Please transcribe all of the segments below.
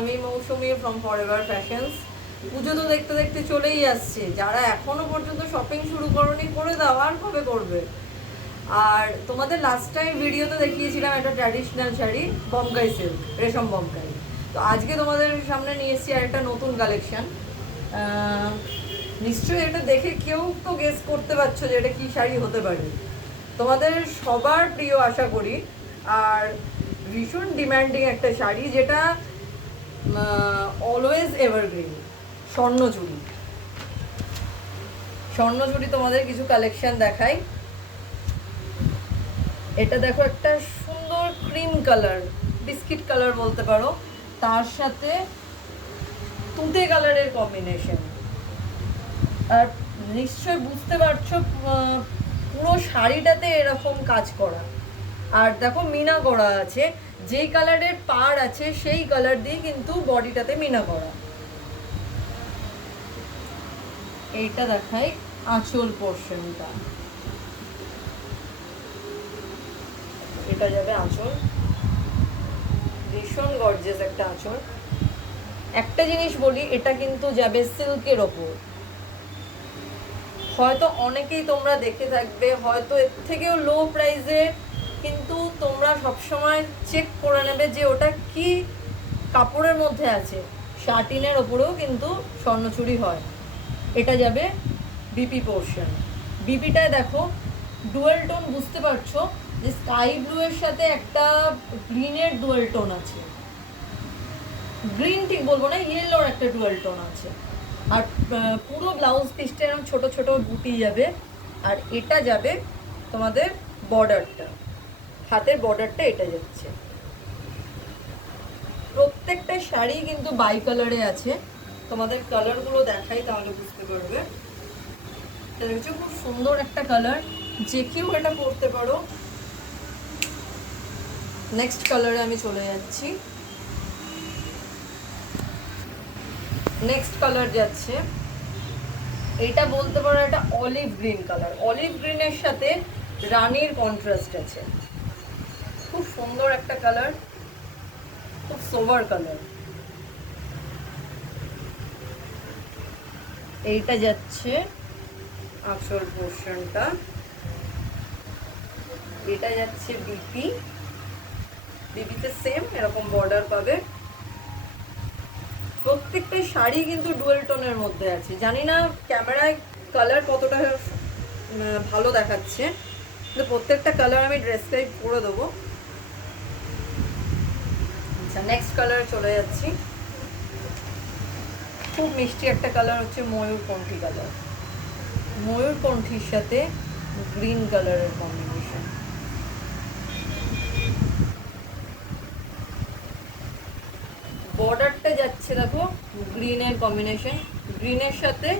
আমি মৌসুমি from forever fashions. পুজো তো দেখতে দেখতে চলেই আসছে, যারা এখনো পর্যন্ত শপিং শুরু করনি করে দাও, আর কবে করবে। আর তোমাদের লাস্ট টাইম ভিডিওতে দেখিয়েছিলাম একটা ট্র্যাডিশনাল শাড়ি, বমকাই সিল্ক, রেশম বমকাই। তো আজকে তোমাদের সামনে নিয়ে এসেছি আর একটা নতুন কালেকশন। নিশ্চয়ই এটা দেখে কেউ তো গেস করতে পারছো যে এটা কি শাড়ি হতে পারে। তোমাদের সবার প্রিয় আশা করি, আর ভীষণ ডিম্যান্ডিং একটা শাড়ি, যেটা অলওয়েজ এভারগ্রিন, স্বর্ণচুড়ি। স্বর্ণচুড়ি তোমাদের কিছু কালেকশন দেখাই। এটা দেখো, একটা সুন্দর ক্রিম কালার, বিস্কিট কালার বলতে পারো, তার সাথে তুঁতে কালারের কম্বিনেশন। আর নিশ্চয় বুঝতে পারছো পুরো শাড়িটাতে এরকম কাজ করা। আর দেখো মিনা করা আছে, যেই কালারের পাড় আছে সেই কালার দিয়ে কিন্তু বডিটাতে মিনা করা। এইটা দেখাই আঁচল পোর্শনটা, এটা যাবে আঁচল, ভীষণ গর্জিয়াস একটা আঁচল। একটা জিনিস বলি, এটা কিন্তু যাবে সিল্কের ওপর। হয়তো অনেকেই তোমরা দেখে থাকবে, হয়তো এর থেকেও লো প্রাইসে, কিন্তু তোমরা সবসময় চেক করে নেবে যে ওটা কি কাপড়ের মধ্যে আছে। শাটিনের ওপরেও কিন্তু স্বর্ণচুড়ি হয়। এটা যাবে বিপি পোর্শন। বিপিটায় দেখো ডুয়েল টোন, বুঝতে পারছো যে স্কাই ব্লু এর সাথে একটা গ্রিনের ডুয়েল টোন আছে, গ্রিন ঠিক বলবো না, ইয়েলোর একটা ডুয়েল টোন আছে। আর পুরো ব্লাউজ পিসটা এরকম ছোট ছোট বুটি যাবে। আর এটা যাবে তোমাদের বর্ডারটা, হাতের বর্ডারটা এটা যাচ্ছে। প্রত্যেকটা শাড়ি কিন্তু বাই কালারে আছে, তোমাদের কালারগুলো দেখাই তাহলে বুঝতে পারবে। এটা হচ্ছে খুব সুন্দর একটা কালার, যে কেউ এটা পরতে পারো। নেক্সট কালারে আমি চলে যাচ্ছি। নেক্সট কালার যাচ্ছে, এটা বলতে পারো একটা অলিভ গ্রিন কালার। অলিভ গ্রিনের সাথে রানীর কন্ট্রাস্ট আছে, খুব সুন্দর একটা কালার, খুব সোভার কালার। এইটা যাচ্ছে আঁচল পোর্শনটা, এটা যাচ্ছে বিপি। বিপিতে সেম এরকম বর্ডার পাবে। প্রত্যেকটা শাড়ি কিন্তু ডুয়েল টোনের মধ্যে আছে। জানি না ক্যামেরায় কালার কতটা ভালো দেখাচ্ছে, কিন্তু প্রত্যেকটা কালার আমি ড্রেসটাই করে দেবো। আচ্ছা, নেক্সট কালার চলে যাচ্ছি। খুব মিষ্টি একটা কালার হচ্ছে ময়ূরকণ্ঠী কালার। ময়ূরকণ্ঠীর সাথে গ্রিন কালারের কম্বিনেশন। বর্ডারটা যাচ্ছে দেখো গ্রিনের কম্বিনেশন, গ্রিনের সাথে।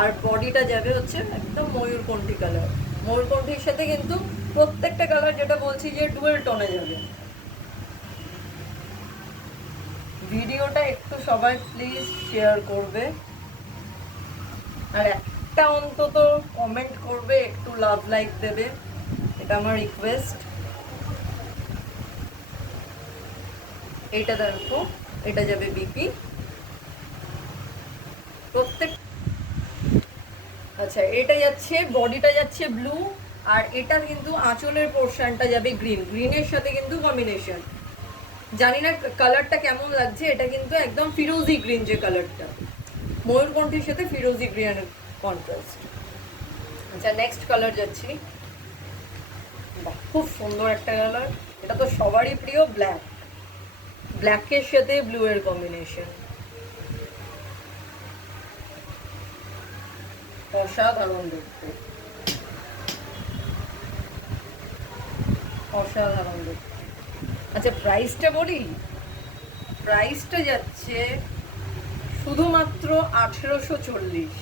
আর বডিটা যাবে হচ্ছে একদম ময়ূরকণ্ঠী কালার। ময়ূরকণ্ঠীর সাথে কিন্তু প্রত্যেকটা কালার, যেটা বলছি যে ডুয়েল টোনে যাবে। ভিডিওটা একটু সবাই প্লিজ শেয়ার করবে, আর একটা অন্তত কমেন্ট করবে, একটু লাভ লাইক দেবে, এটা আমার রিকোয়েস্ট। এইটা দেখো, এটা যাবে বিপি প্রত্যেক। আচ্ছা, এটা যাচ্ছে, বডিটা যাচ্ছে ব্লু, আর এটা কিন্তু আঁচলের পোর্শনটা যাবে গ্রিন। গ্রিনের সাথে কিন্তু কম্বিনেশন, জানি না কালারটা কেমন লাগছে, এটা কিন্তু একদম ফিরোজি গ্রিন, যে কালারটা ময়ূরকণ্ঠীর সাথে ফিরোজি গ্রিনের কন্ট্রাস্ট। আচ্ছা, নেক্সট কালার যাচ্ছি। বাহ, খুব সুন্দর একটা কালার, এটা তো সবারই প্রিয়, ব্ল্যাক। ব্ল্যাকের সাথে ব্লু এর কম্বিনেশন, অসাধারণ দেখতে, অসাধারণ দেখতে। আচ্ছা, প্রাইসটা বলি। প্রাইসটা যাচ্ছে শুধুমাত্র 1840।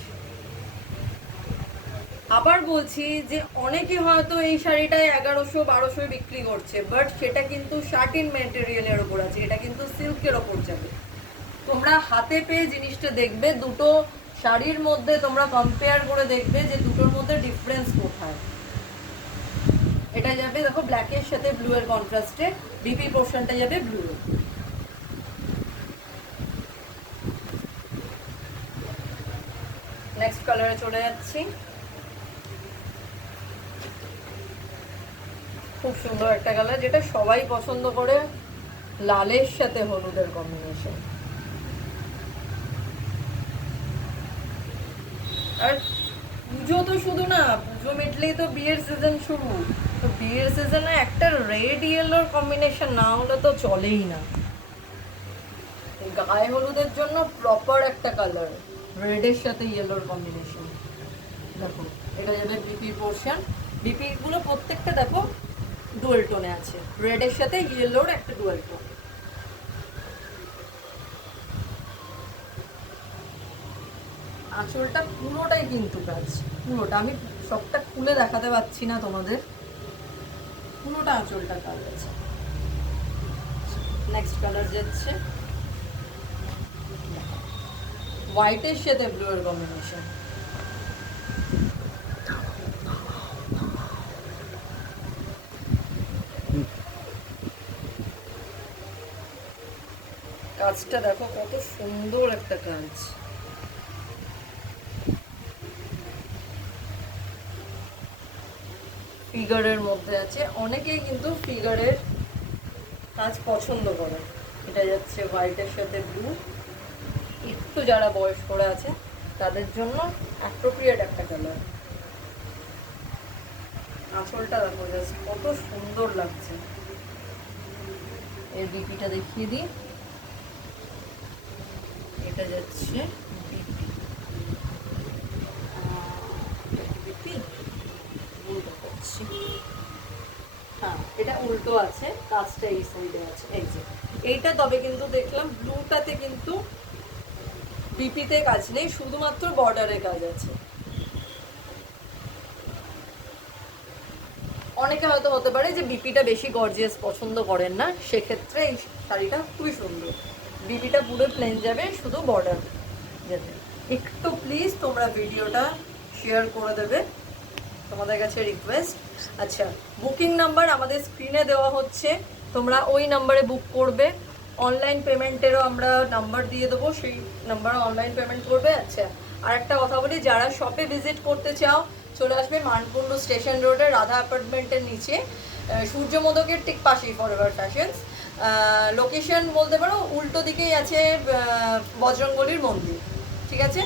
আবার বলছি যে অনেকে হয়তো এই শাড়িটায় 1100-1200 বিক্রি করছে, বাট সেটা কিন্তু শাটিন ম্যাটেরিয়ালের ওপর আছে, এটা কিন্তু সিল্কের ওপর যাবে। তোমরা হাতে পেয়ে জিনিসটা দেখবে, দুটো শাড়ির মধ্যে তোমরা কম্পেয়ার করে দেখবে যে দুটোর মধ্যে ডিফারেন্স কোথায়। এটা যাবে দেখো ব্ল্যাকের সাথে ব্লু এর কন্ট্রাস্টে, বিপি পোর্শনটা যাবে ব্লু। নেক্সট কালারে চলে যাচ্ছি। খুব সুন্দর একটা কালার, যেটা সবাই পছন্দ করে, লালের সাথে হলুদের কম্বিনেশন। আর পুজো তো শুধু না, পুজো মিটলেই তো বিয়ের সিজন শুরু। তো বিয়ের সিজনে একটা রেড ইয়েলোর কম্বিনেশন না হলে তো চলেই না। গায়ে হলুদের জন্য প্রপার একটা কালার, রেডের সাথে ইয়েলোর কম্বিনেশন। দেখো এটা যাবে বিপি পোর্শন, বিপি গুলো প্রত্যেকটা দেখো ডুয়েল টোনে আছে, রেডের সাথে ইয়েলোর একটা ডুয়েল টোন। আঁচলটা পুরোটাই কিন্তু কাজ, পুরোটা, আমি সবটা খুলে দেখাতে পারছি না তোমাদের, পুরোটা আঁচলটা কাজ আছে। নেক্সট কালার যাচ্ছে হোয়াইটের সাথে ব্লু এর কম্বিনেশন। কাজটা দেখো কত সুন্দর একটা কাজ। ফিগারের মধ্যে আছে, অনেকেই কিন্তু ফিগারের কাজ পছন্দ করে। এটা যাচ্ছে হোয়াইটের সাথে ব্লু, একটু যারা বয়স্করা আছে তাদের জন্য অ্যাপ্রোপ্রিয়েট একটা কালার। আঁচলটা দেখো জাস্ট কত সুন্দর লাগছে। এর বিপিটা দেখিয়ে দিই, এটা যাচ্ছে বিপি, বিপি উল্টো করছি, হ্যাঁ এটা উল্টো আছে, কাজটা এই সাইডে আছে, এই যে এইটা। তবে কিন্তু দেখলাম ব্লুটাতে কিন্তু বিপিতে কাজ নেই, শুধুমাত্র বর্ডারে কাজ আছে। অনেকে হয়তো হতে পারে যে বিপিটা বেশি গর্জিয়াস পছন্দ করেন না, সেক্ষেত্রে এই শাড়িটা খুবই সুন্দর। বিপিটা পুরো প্লেন যাবে, শুধু বর্ডার যাবে। একটু প্লিজ তোমরা ভিডিওটা শেয়ার করে দেবে, তোমাদের কাছে রিকোয়েস্ট। আচ্ছা, বুকিং নাম্বার আমাদের স্ক্রিনে দেওয়া হচ্ছে, তোমরা ওই নাম্বারে বুক করবে। অনলাইন পেমেন্টেরও আমরা নাম্বার দিয়ে দেবো, সেই নাম্বারে অনলাইন পেমেন্ট করবে। আচ্ছা, আর একটা কথা বলি, যারা শপে ভিজিট করতে চাও চলে আসবে মানকুণ্ডু স্টেশন রোডে রাধা অ্যাপার্টমেন্টের নিচে, সূর্য মোদকের ঠিক পাশেই ফরএভার ফ্যাশনস। লোকেশন বলতে পারো উল্টো দিকেই আছে বজরংবলীর মন্দির, ঠিক আছে।